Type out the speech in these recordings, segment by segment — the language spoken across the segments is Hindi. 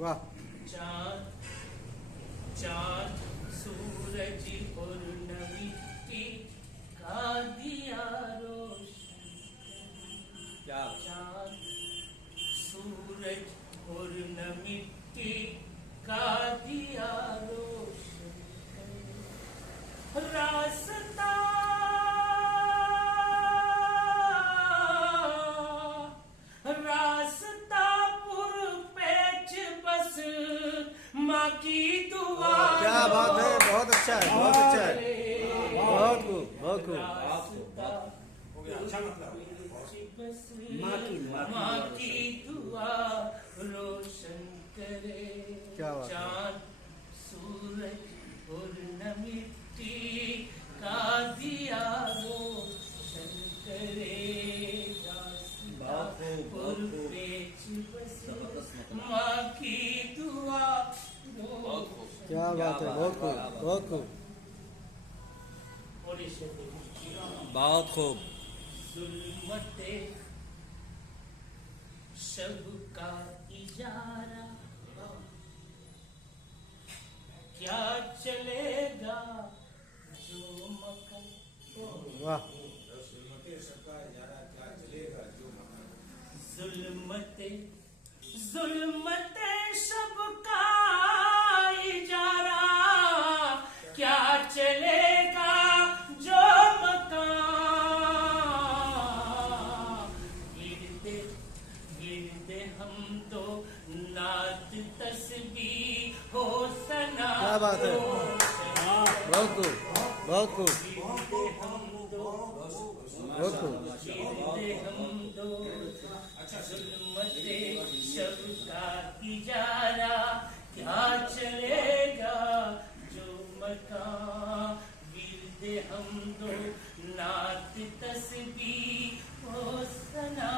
वाह। चांद चांद सूरज पूर्णमी की का दिया रोशन। क्या चांद सूरज पूर्णमी की का दिया रोशन। रास्ता रास्ता पुर पेच बस माँ की दुआ। क्या बात है, बहुत अच्छा है, बहुत अच्छा है, बहुत खूब, बहुत खूब। माँ की दुआ रोशन करे। क्या बात है। चांद सूरज पूर्णमी का दिया रोशन करे। माँ की दुआ क्या बात है, बहुत खूब, बहुत खूब। और इसे देखिए, बहुत खूब। जुल्मते शब का इजारा क्या चलेगा जो मकर। वाह। जुल्मते जुल्मते शब का इजारा क्या चलेगा जो मकान। गिरते गिरते हम तो नात तस्बीह हो सना। क्या बात है, बहुत खूब, बहुत खूब, बहुत खूब। जुल्मते शब का इजारा क्या चलेगा जो मकान। गिरदे हम दो नात तस्बीह हो सना।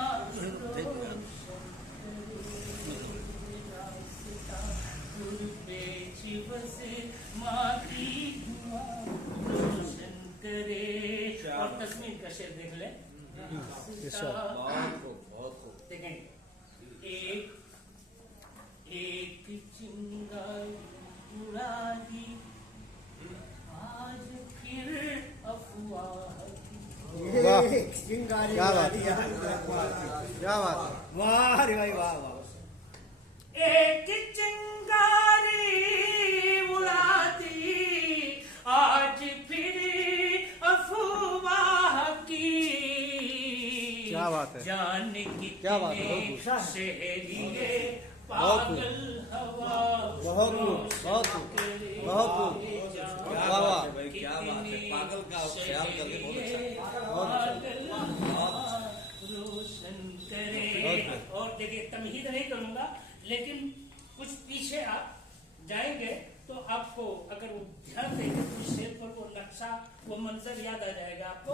माँ की दुआ रोशन करे। और तस्वीर का शेर देख ले। देखें, एक एक चिंगारी उड़ा दी आज फिर अफवाह की। वाह, चिंगारी क्या बात है, क्या क्या बात है। वाह रे भाई वाह वाह। एक चिंगारी उड़ा दी आज फिर अफवाह की। क्या बात है, जान क्या बात है, कितने शहरिये बहुत खूब, पागल हवा बहुत खूब, बहुत खूब, बहुत खूब। क्या वाह, बात वाह। है भाई, क्या बात है। पागल का ख्याल करके बहुत अच्छा। बहुत अच्छा। रोशन करे। Okay. और देखिए, तमहीद नहीं करूंगा, लेकिन कुछ पीछे आप जाएंगे तो आपको अगर वो ध्यान देंगे तो शेर पर वो नक्शा, वो मंजर याद आ जाएगा आपको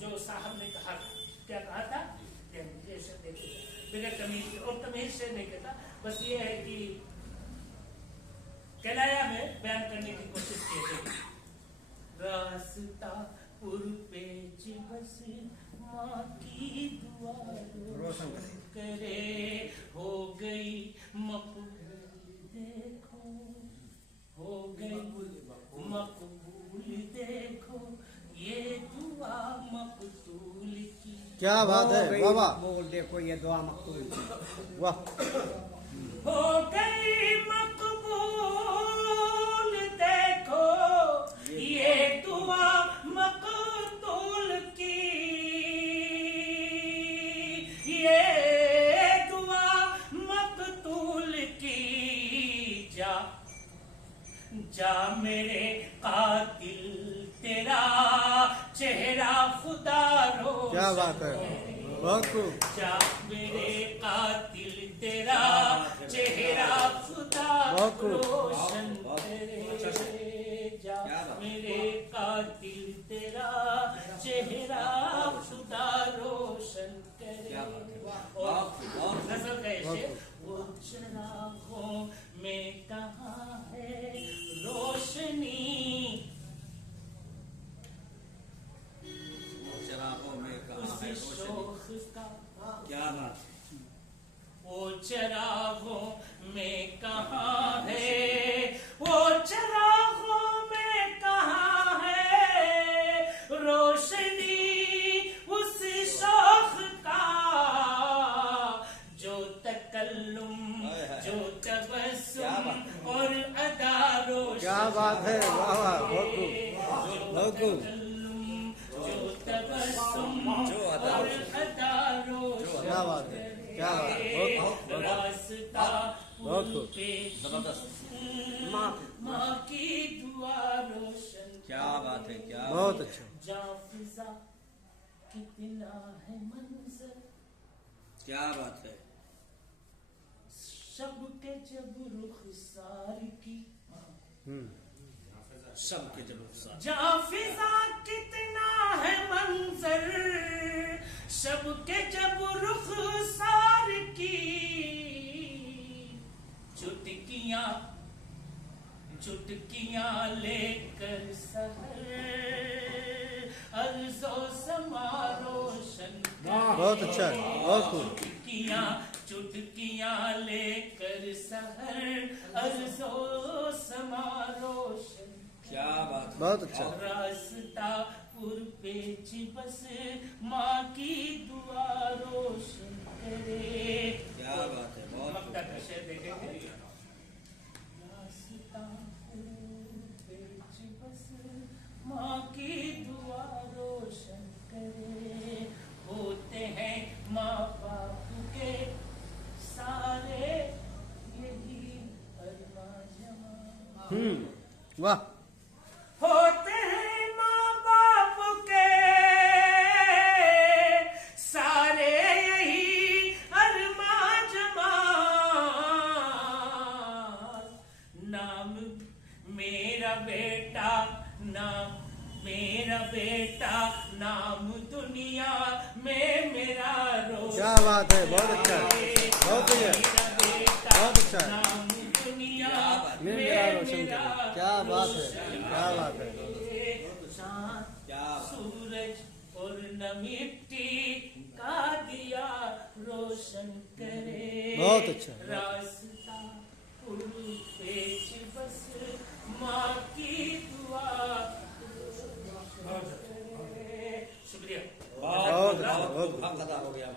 जो साहब ने कहा था। क्या कहा था? जैसे देखिए, बगैर तमीज और तमीज से नहीं कहता, बस ये है कि कहलाया में बयान करने की कोशिश की थी। रास्ता पुरपेच बस माँ की दुआ रोशन करे। हो गई मकबूल देखो, हो गई मकबूल देखो, ये दुआ मकबूल की। क्या बात है, वाह वाह, बोल देखो ये दुआ मकबूल। वाह। हो गई मकबूल देखो, ये दुआ मकबूल की। ये दुआ मकबूल की। जा जा मेरे कातिल तेरा चेहरा खुदा रो। क्या बात है, बहुत खूब। जा मेरे कातिल तेरा चेहरा खुदा बहुत खूब। रोशन करे। जा मेरे कातिल तेरा चेहरा खुदा रोशन करे। और नजर कैसे वो चरागों में कहाँ है रोशनी। चरागों में कहाँ है उस रोशनी। शोख का क्या बात। वो चरागों में कहाँ है, वो चिरागों में कहाँ है, रोशनी उस शौक का जो तकल्लुम, जो तबस्सुम और अदा रोशन। क्या बात है, वाह वाह, बहुत खूब, बहुत खूब। जो तबस्सुम और अदा रोशन। क्या बात है, क्या बात है, बहुत रास्ता बहुत खूब। पे माँ की दुआ रोशन। क्या बात है, क्या बहुत अच्छा। जाफिजा कितना है मंजर, क्या बात है। शब के जब रुखसार की, सबके जब साथ जाफिजा कितना है मंजर, शब के जब रुखसार की, चुटकियां चुटकियां लेकर सहर अर्ज़ो समा रोशन। बहुत अच्छा, बहुत खूब। चुटकियां चुटकियां लेकर सहर अर्ज़ो समा रोशन। क्या बात है। बहुत अच्छा। रास्ता पुरपेच बस माँ की दुआ रोशन करे। क्या बात है, बहुत मक्ता का शेर देखेंगे। रास्ता पुरपेच बस माँ की दुआ रोशन करे। होते हैं माँ बाप के सारे यही अरमान जमा। वाह, होते हैं माँ बाप के सारे यही अरमा जमा। नाम मेरा बेटा, नाम मेरा बेटा, नाम दुनिया में मेरा रोशन। क्या बात है, बहुत अच्छा, बहुत बढ़िया, मेरा बेटा, बहुत अच्छा। नाम दुनिया में मेरा रोशन करे। क्या बात है, क्या बात है। चाँद सूरज और न मिट्टी का दिया रोशन करे। बहुत अच्छा। रास्ता पुरपेच बस माँ की दुआ रोशन करे। शुक्रिया। बहुत अच्छा, बहुत अदा हो गया।